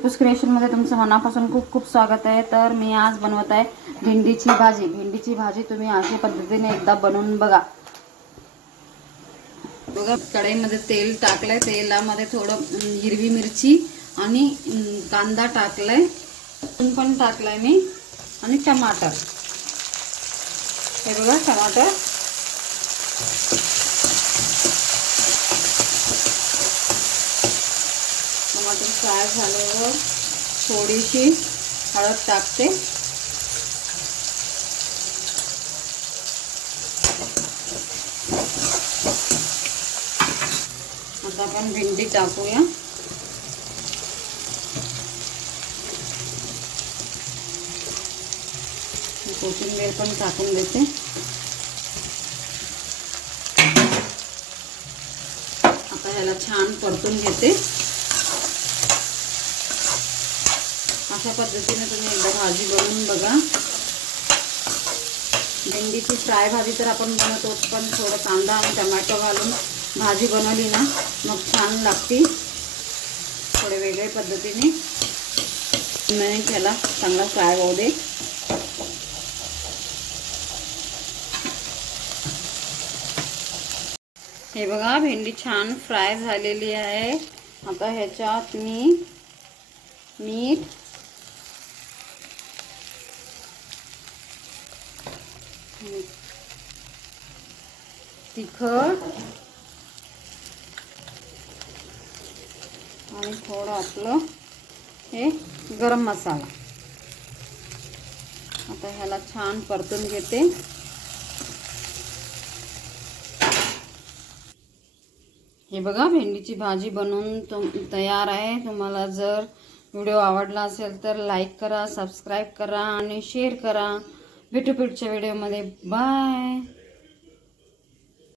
Creation मध्ये तुमचं मनापासून खूप खूप स्वागत आहे। तर मी आज बनवत आहे भेंडीची भाजी। भेंडीची भाजी तुम्ही अशा पद्धतीने एकदा बनवून बघा। बघा, कढईमध्ये तेल टाकलंय, तेलामध्ये थोडं हिरवी मिरची आणि कांदा टाकलाय, पण टाकलाय मी, आणि टमाटर। हे बघा टमाटर फ्राय झाल्यावर थोडीशी हळद टाकते। आता आपण भेंडी टाकूया। कोथिंबीर पण टाकून देते। आता याला छान परतून घेते। अशा पद्धतीने तुम्ही एकदा भाजी बनवून बघा। भेंडीची फ्राय भाजी तर आपण बनवतो, पण थोडं कांदा आणि टोमॅटो घालून भाजी बनवली ना मग छान लागते। थोडे वेगळे पद्धतीने त्याला चांगला फ्राय होऊ दे। हे बघा, भेंडी छान फ्राय झालेली आहे। आता ह्याच्यात मी मीठ, तिखट आणि थोडं आपलं हे गरम मसाला। आता ह्याला छान परतून घेते। हे बघा, भेंडीची भाजी बनवून तयार आहे। तुम्हाला जर व्हिडिओ आवडला असेल तर लाईक करा, सबस्क्राईब करा आणि शेअर करा। भेटू पुढच्या व्हिडिओमध्ये। बाय।